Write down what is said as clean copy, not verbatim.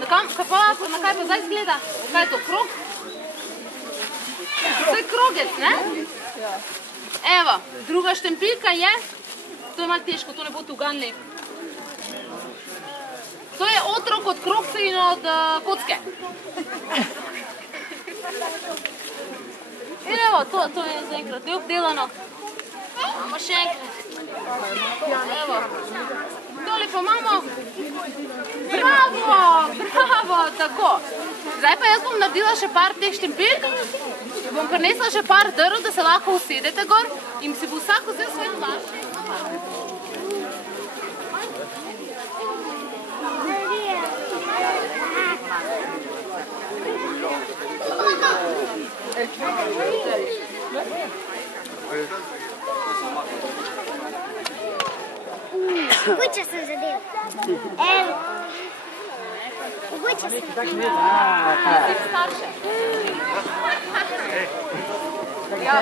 Na kaj pa zdaj zgleda? Kaj je to, krog? To je krogec, ne? Evo, druga štempiljka je, to je malo težko, to ne boste uganili. To je otrok od krogca in od kocke. In evo, to je zaenkrat, to je obdelano. Imamo še enkrat. Evo, tole pa imamo. Bravo, tako. Zdaj pa jaz bom naredila še par teh štempilk. Bom prinesla še par drv, da se lahko usedete gor in si bo vsak vzel svoj plašč. Mogoče sem zadel. Evo. Mogoče sem zadel. Starše. Ja,